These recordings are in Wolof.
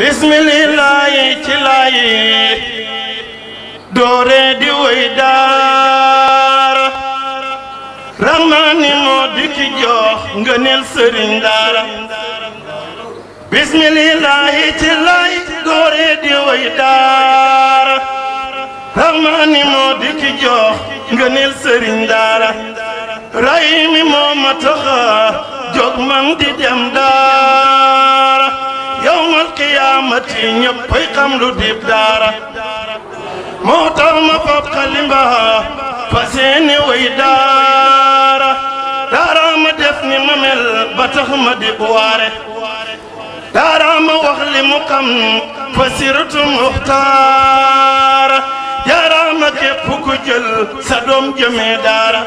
bismillahi ci laayi doore di way daara rahmaani moo di ki jox ngëneel sëriñ daara bismillahi ci laayi doore di way daara rahmaani moo di ki jox ngëneel sëriñ daara ray mi moo ma taxa jóg man di dem daara yawmal qiyaamati ñëppay xam lu dib daara moo tax ma fab xalimba fa seeni way daara daara ma def ni ma mel ba tax ma dib waare daara ma wax li mu xam fa sirtu muxtaara daara ma képp ku jël sa doom jëmee daara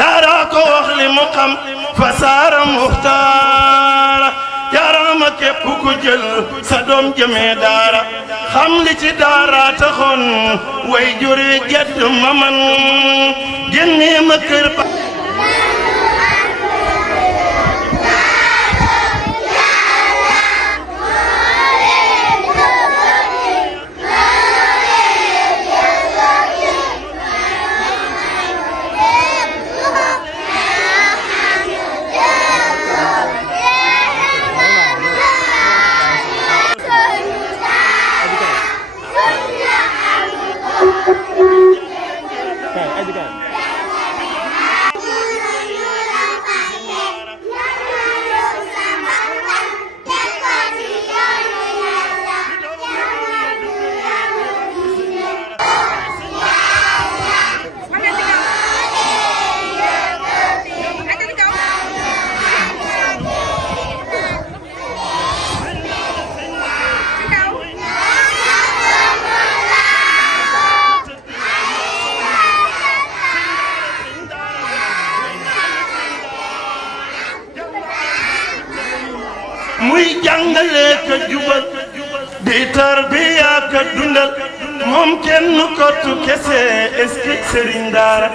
daara ko wax li mu xam fa saara muxtaara jaaraama képp ku jël sa doom jëmee daara xam li ci daara taxoon way jure jedd ma man génnee ma kër ba muy jàngale ka jubal di tarbiya ka dundal moom kenn kottu kese est-ce que sëriñ daara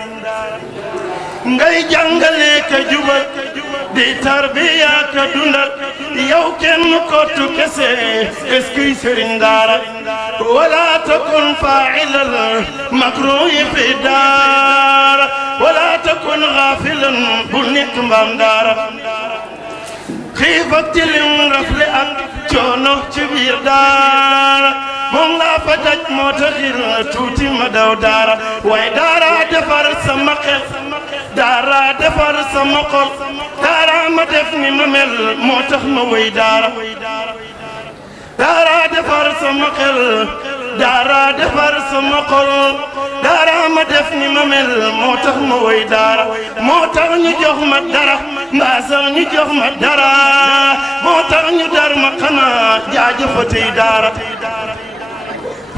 ngay jàngale ka jubal di tarbiya ka dundal yow kenn kottu kese est-ce que sëriñ daara wala takun faa'ilan makruhi fi daara wala takun ghafilan bu nekk mbaam daara xiif ak tilim rafle ak coono ci biir daara moom laa fa daj moo taxir tuuti ma daw daara waaye daara defar sama xel daara defar sama xol daara ma def ni ma mel moo tax ma wéy daara daara defar sama xel daara defar sama xol daara ma def ni ma mel moo tax ma wéy daara moo tax ñu jox ma dara mbaa sax ñu jox ma dara moo tax ñu dar ma xanaa jaajëfatey daara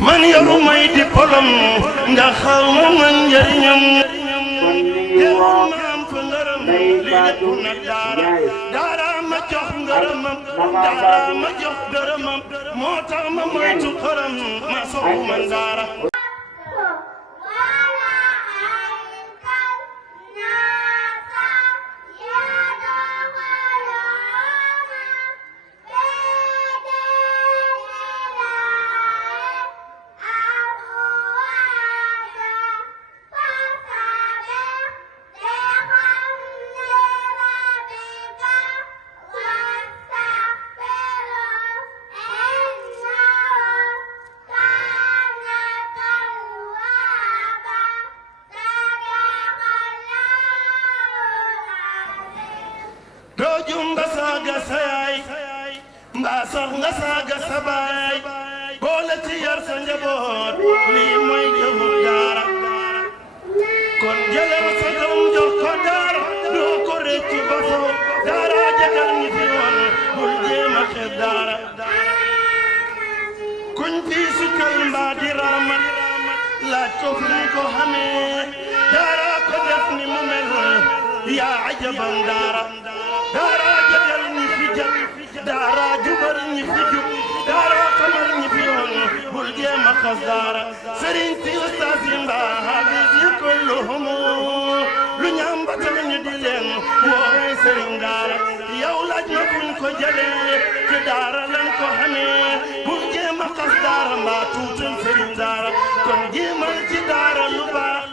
man yoru may di polom ndax xaw ma man njëriñam teewul ma am fa ngërëm lii lépp nag daara daara ma jox ngërëmam daara ma jox ngërëmam moo tax ma moytu xërëm ma soxu man daara nga saaga sa yaay mbaa sax nga saaga sa baay boole ci yar sa njaboot lii mooy jëfu daara kon jëlal sa doom jox ko daara doo ko réccu ba faw daara jagal ñi fi woon bul jéem a xeeb daara kuñ fii sukkal mbaa di raamat laaj ko fu ñu ko xamee daara ko def ni mu mel yaa ajaban daara daara jagal ñi fi jag daara jubal ñi fi jub daara xamal ñi fi yoon bul jéem a xas daara sëriñ si ustaas yi mbaa hafiz yi kulluhum lu ñaam ba tamit ñu di leen woowee sëriñ daara yow laaj ma fuñ ko jëlee ci daara lañ ko xamee xas daara mbaa tuutal sëriñ daara kon jéemal ci daara lu baax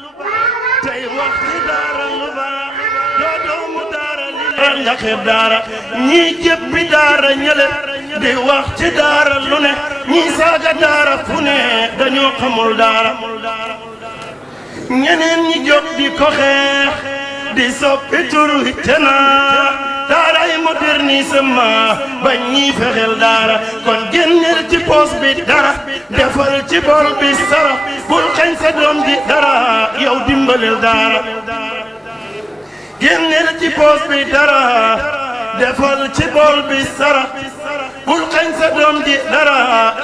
tey wax ci daara lu baax doo doomu daara li leen nga xeeb daara ñii jëppi daara ñële di wax ci daara lu ne ñii saaga daara fu ne dañoo xamul daara ñeneen ñi jóg di ko xeex di soppi tur wi te naa daaray modernisement bañ ñi fexeel daara kon génneel ci poos bi dara defal ci bol bi sara bul xañ sa doom ji dara yow dimbaleel daara génneel ci poos bi dara defal ci bol bi sara bul xañ sa doom ji dara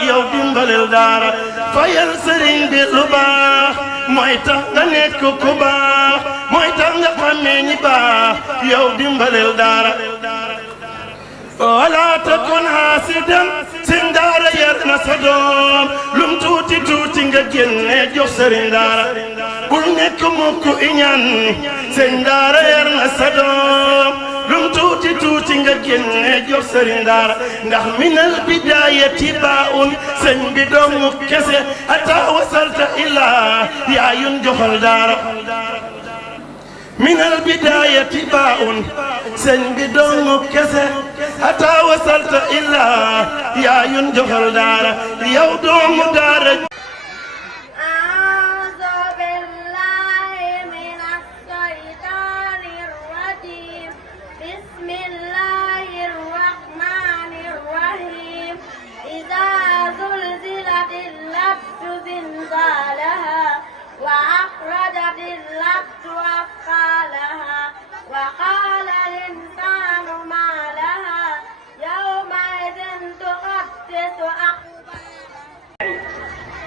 yow dimbaleel daara fayal sëriñ bi lu baax mooy tax nga nekk ku baax mooy tax nga xamee ñi baax yow dimbaleel daara wala takun hasidan sëriñ daara yar na sa doom lum tuuti tuuti nga génne jox sëriñ daara bul nekk mukk iñaan sëriñ daara yar na sa doom lum tuuti tuuti nga génne jox sëriñ daara ndax minal bidaayati baun sëñ bi doomu kese ata wasalta ilaa yaayun joxal daara minal bidaayati baun sëñ bi doomu kese ata wasalta ilaa yaayun joxal daara yow doomu daara وأخرجت الأرض أثقالها وقال الإنسان ما لها يومئذ تحدث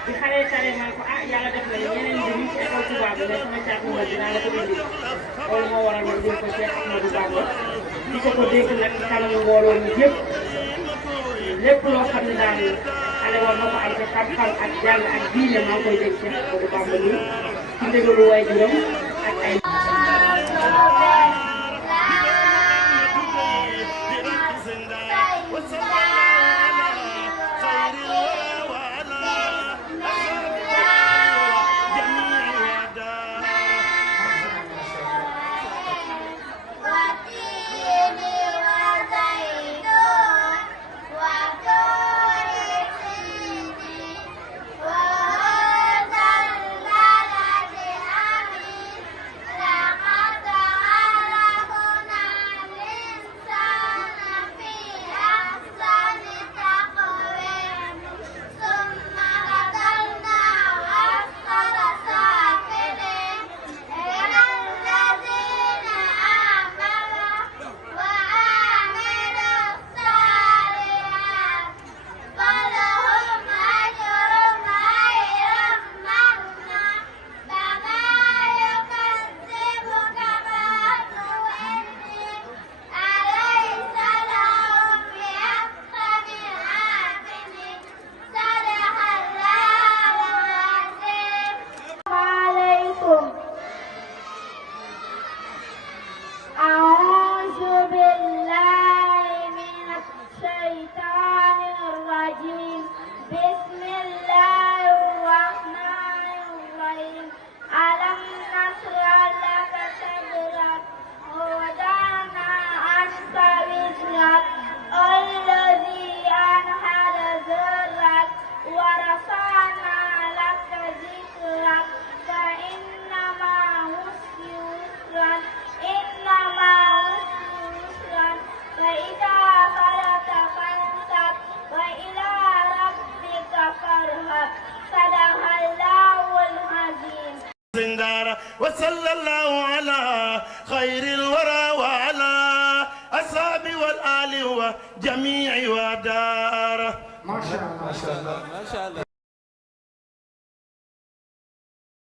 bi xale tare man ko ah yàlla def na ñeneen ñi ñu ci école tubaab bi mais sama caatu ma dinaa la ko indi loolu moo waral nag jël ko Cheikh Ahmadou Bamba di ko dégg nag ci kanamu mbooloo mi yëpp lépp loo xam ne daal xale war na ko am te xam-xam ak jàng ak diine maa ngi koy dégg Cheikh Ahmadou Bamba nii ci ndigalu waay juróom ak ay وصلى الله على خير الورى وعلى أصحابه والآل وجميع وداره ما شاء الله